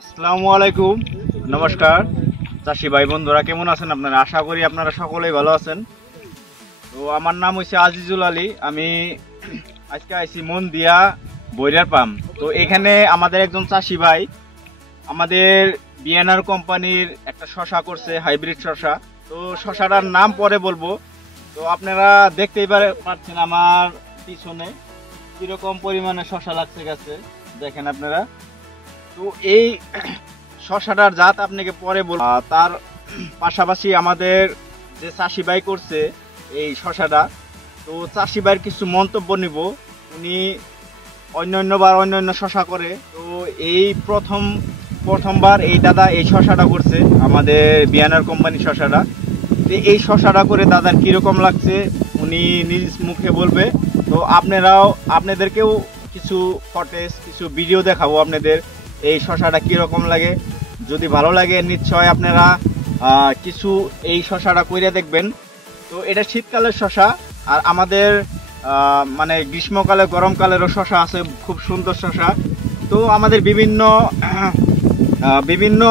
আসসালামু আলাইকুম, নমস্কার চাষি ভাই বন্ধুরা, কেমন আছেন আপনারা? আশা করি আপনারা সকলেই ভালো আছেন। তো আমার নাম হচ্ছে আজিজুল আলী। আমি আজকে আইছি মন্দিয়া বৈরার পাম্প। তো এখানে আমাদের একজন চাষি ভাই আমাদের বিএনআর কোম্পানির একটা শশা করছে, হাইব্রিড শশা। তো শশাটার নাম পরে বলবো। তো আপনারা দেখতেই পাচ্ছেন আমার পিছনে কিরকম পরিমাণে শশা লাগছে গাছে, দেখেন আপনারা। তো এই শশাটার জাত আপনাকে পরে বলবো। তার পাশাপাশি আমাদের যে চাষি ভাই করছে এই শশাটা, তো চাষি ভাইয়ের কিছু মন্তব্য নিব। উনি অন্যান্য শশা করে, তো এই প্রথমবার এই দাদা এই শশাটা করছে, আমাদের বিয়ানার কোম্পানির শশাটা। তো এই শশাটা করে দাদার কীরকম লাগছে উনি নিজ মুখে বলবে। তো আপনাদেরকেও কিছু ফটেজ, কিছু ভিডিও দেখাবো আপনাদের এই শশাটা কীরকম লাগে। যদি ভালো লাগে নিশ্চয় আপনারা কিছু এই শশাটা কইরা দেখবেন। তো এটা শীতকালের শশা, আর আমাদের মানে গ্রীষ্মকালে গরমকালেরও শশা আছে, খুব সুন্দর শশা। তো আমাদের বিভিন্ন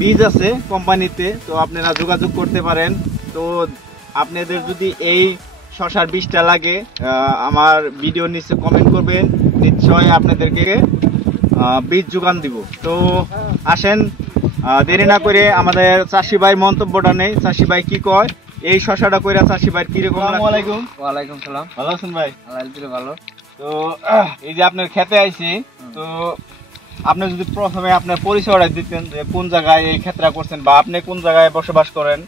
বীজ আছে কোম্পানিতে, তো আপনারা যোগাযোগ করতে পারেন। তো আপনাদের যদি এই শশার বীজটা লাগে আমার ভিডিওর নিচে কমেন্ট করবেন, নিশ্চয় আপনাদেরকে বীজ যোগান দিব। তো আসেন দেরি না করে আমাদের চাষি ভাই মন্তব্যটা নেই। চাষি ভাই কি কয় এই শশাটা কইরা, চাষি ভাই কিরকম? ওয়ালাইকুম সালাম। ভালো আছেন ভাই? আলহামদুলিল্লাহ ভালো। তো এই যে আপনার খেতে আইছি, তো আপনি যদি প্রথমে আপনার পরিচয়টা দিতেন যে কোন জায়গায় এই ক্ষেতটা করছেন, বা আপনি কোন জায়গায় বসবাস করেন,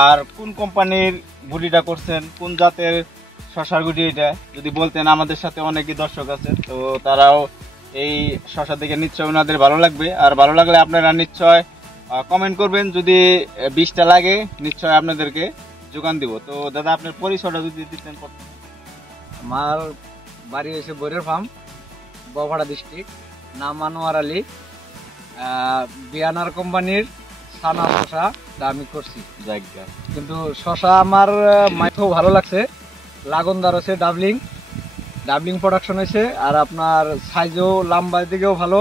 আর কোন কোম্পানির গুটিটা করছেন, কোন জাতের শশার গুটি এটা যদি বলতেন। আমাদের সাথে অনেকই দর্শক আছে, তো তারাও এই শশা থেকে নিশ্চয় ওনাদের ভালো লাগবে। আর ভালো লাগলে আপনারা নিশ্চয় কমেন্ট করবেন। যদি বীজটা লাগে নিশ্চয় আপনাদেরকে যোগান দিব। তো দাদা আপনার পরিচয়টা যদি দিতেন। আমার বাড়ি হয়েছে বৈরের ফার্ম, বগুড়া ডিস্ট্রিক্ট, নাম আনোয়ার আলী। বিয়ানার কোম্পানির সানা শশা আমি করছি জায়গা, কিন্তু শশা আমার মাইথও ভালো লাগছে। লাগনদার হচ্ছে ডাবলিং প্রোডাকশন হয়েছে। আর আপনার সাইজও লম্বার দিকেও ভালো,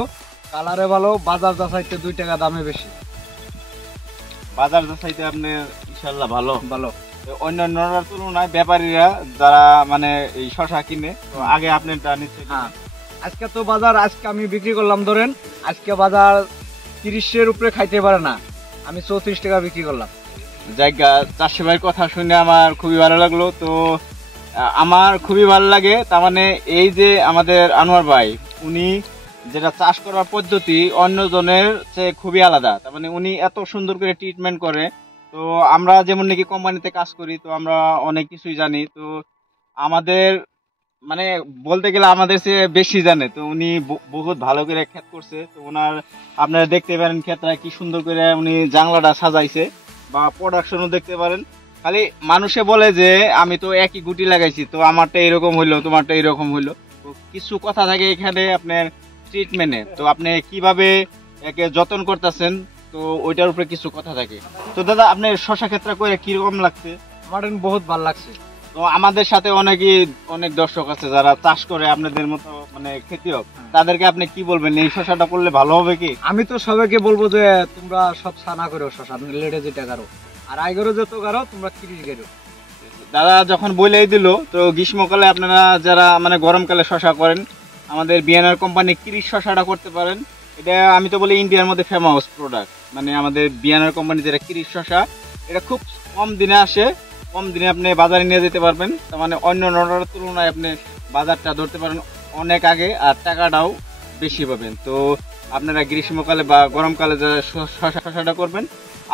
কালারে ভালো, বাজার যাচাইতে 2 টাকা দামে বেশি। বাজার যাচাইতে আপনার ইনশাল্লাহ ভালো। অন্যান্য তুলনায় ব্যাপারীরা যারা মানে এই শশা কিনে, তো আগে আপনি নিশ্চয়ই। হ্যাঁ, আজকে তো বাজার, আজকে আমি বিক্রি করলাম, ধরেন আজকে বাজার 30-এর উপরে খাইতে পারে না, আমি 34 টাকা বিক্রি করলাম। জায়গা, চাষি ভাইয়ের কথা শুনে আমার খুবই ভালো লাগলো। তো আমার খুবই ভালো লাগে, তার মানে এই যে আমাদের আনোয়ার ভাই, উনি যেটা চাষ করার পদ্ধতি অন্যজনের চেয়ে খুবই আলাদা। তার মানে উনি এত সুন্দর করে ট্রিটমেন্ট করে। তো আমরা যেমন নাকি কোম্পানিতে কাজ করি, তো আমরা অনেক কিছুই জানি। তো আমাদের মানে বলতে গেলে আমাদের চেয়ে বেশি জানে। তো উনি বহুত ভালো করে ক্ষেত করছে। তো ওনার আপনারা দেখতে পারেন ক্ষেতটা কি সুন্দর করে উনি জাংলাটা সাজাইছে, বা প্রোডাকশনও দেখতে পারেন। খালি মানুষে বলে যে আমি তো একই গুটি লাগাইছি, তো আমারটা এরকম হইলো, তোমারটা এরকম হইলো। তো কিছু কথা থাকে এখানে আপনার ট্রিটমেন্টে, তো আপনি কিভাবে একে যত্ন করতেছেন, তো ওইটার উপরে কিছু কথা থাকে। তো দাদা আপনার শশা ক্ষেত্রে করে কিরকম লাগছে? আমার বহুত ভালো লাগছে। তো আমাদের সাথে অনেক দর্শক আছে যারা চাষ করে আপনাদের মতো মানে খেতিয়ক, তাদেরকে আপনি কি বলবেন এই শশাটা করলে ভালো হবে কি? আমি তো সবাইকে বলবো যে তোমরা সব সানা করো শশা, লেটে যেটা করো, আর আইগরো যত করো তোমরা 30 করো। দাদা যখন বলেই দিল, তো গ্রীষ্মকালে আপনারা যারা মানে গরমকালে শশা করেন, আমাদের বিএনআর কোম্পানি 30 শশাটা করতে পারেন। এটা আমি তো বলি ইন্ডিয়ার মধ্যে ফেমাস প্রোডাক্ট। মানে আমাদের বিএনআর কোম্পানি যেটা 30 শশা, এটা খুব কম দিনে আসে, কম দিনে আপনি বাজারে নিয়ে যেতে পারবেন। তার মানে অন্য অন্যান্য তুলনায় আপনি বাজারটা ধরতে পারেন অনেক আগে, আর টাকাটাও বেশি পাবেন। তো আপনারা গ্রীষ্মকালে বা গরমকালে যারা শশাটা করবেন,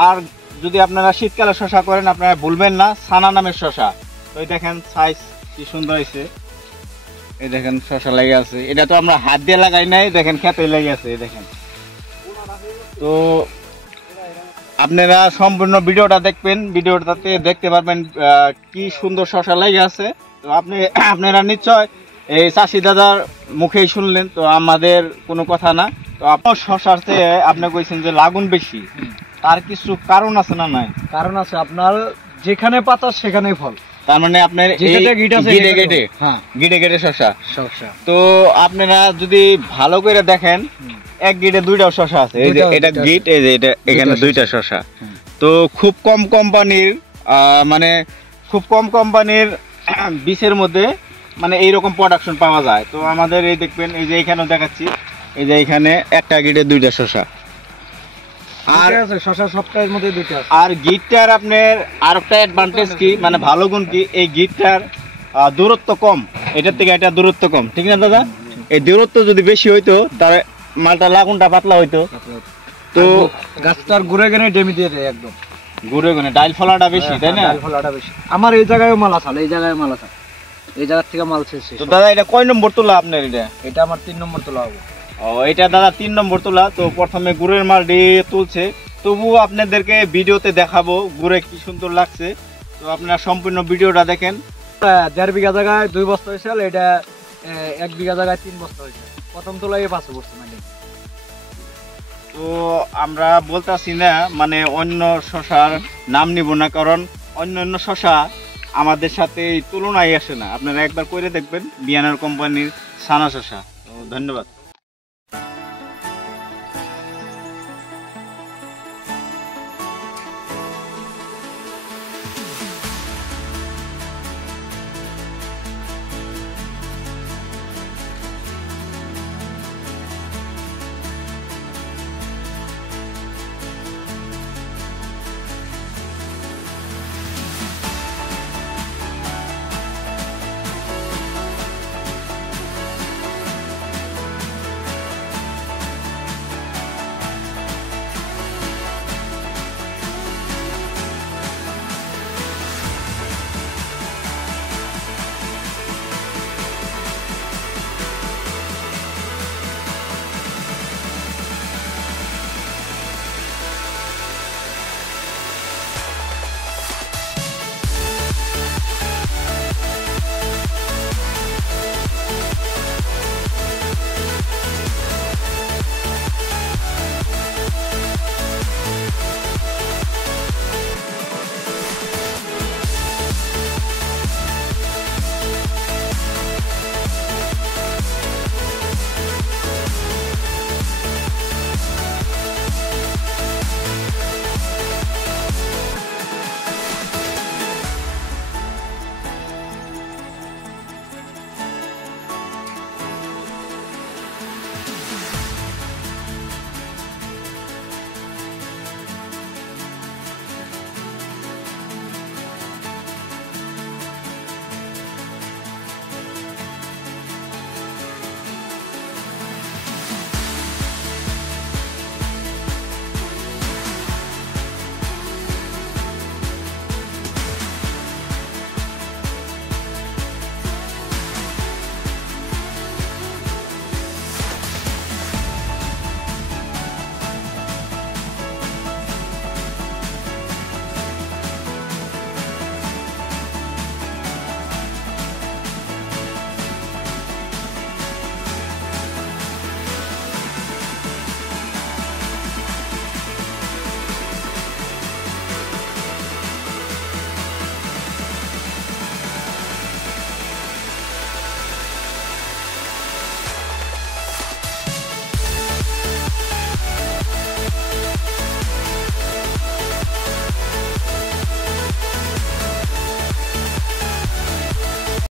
আর যদি আপনারা শীতকালে শশা করেন, আপনারা ভুলবেন না সানা নামের শশা। তো এই দেখেন সাইজ কি সুন্দর হয়েছে, এই দেখেন শশা লেগে আছে। এটা তো আমরা হাত দিয়ে লাগাই নাই, দেখেন খেতে লেগে আছে, এই দেখেন। তো আপনারা সম্পূর্ণ ভিডিওটা দেখবেন, ভিডিওটাতে দেখতে পারবেন কি সুন্দর শশা লেগে আছে। তো আপনারা নিশ্চয় এই চাষি দাদার মুখেই শুনলেন, তো আমাদের কোনো কথা না। তো আপনার শশার চেয়ে আপনি কইছেন যে লাগুন বেশি, তার কিছু কারণ আছে না? নাই কারণ আছে, আপনার যেখানে পাতা সেখানেই ফল। তার মানে আপনার গিটে গেটে শশা। তো আপনারা যদি ভালো করে দেখেন, এক গিটে দুইটা শশা আছে, এই যে এটা গিট, এই যে এটা এখানে দুইটা শশা। তো খুব কম কোম্পানির মানে খুব কম কোম্পানির বীজের মধ্যে মানে এইরকম প্রোডাকশন পাওয়া যায়। তো আমাদের এই দেখবেন, এই যে এখানেও দেখাচ্ছি, এই যে এখানে একটা গিটে দুইটা শশা। আর শশা সপ্তাহের মধ্যে দুইটা আছে। আর গিটটার আপনার আরেকটা অ্যাডভান্টেজ কি, মানে ভালো গুণ কি, এই গিটটার দূরত্ব কম, এটার থেকে এটা দূরত্ব কম, ঠিক না দাদা? এই দূরত্ব যদি বেশি হইতো তাহলে মালটা লাগুনটা পাতলা হইতো। তো গাছটার ঘুরে গেলে ডেমি দিয়ে দেয় একদম, ঘুরে গেলে ডাইল ফলাটা বেশি, তাই না? ডাল ফলাটা বেশি। আমার এই জায়গায় মাল আছে, এই জায়গায় মাল আছে, এই জায়গার থেকে মাল শেষ। তো দাদা এটা কয় নম্বর তোলা আপনার? এটা আমার 3 নম্বর তোলা হবে। ও, এটা দাদা 3 নম্বর তোলা। তো প্রথমে গুড়ের মাল দিয়ে তুলছে, তবুও আপনাদেরকে ভিডিওতে দেখাবো গুড়ে কি সুন্দর লাগছে। তো আপনারা সম্পূর্ণ ভিডিওটা দেখেন। 1.5 বিঘা জায়গায় 2 বস্তা হয়েছে, এটা 1 বিঘা জায়গায় 3 বস্তা হয়েছে। প্রথম তোলাই 5 বস্তা মানে। তো আমরা বলতাছি না মানে অন্য শশার নাম নিব না, কারণ অন্য শশা আমাদের সাথে তুলনায় আসে না। আপনারা একবার করে দেখবেন বিয়ানার কোম্পানির সানা শশা। তো ধন্যবাদ।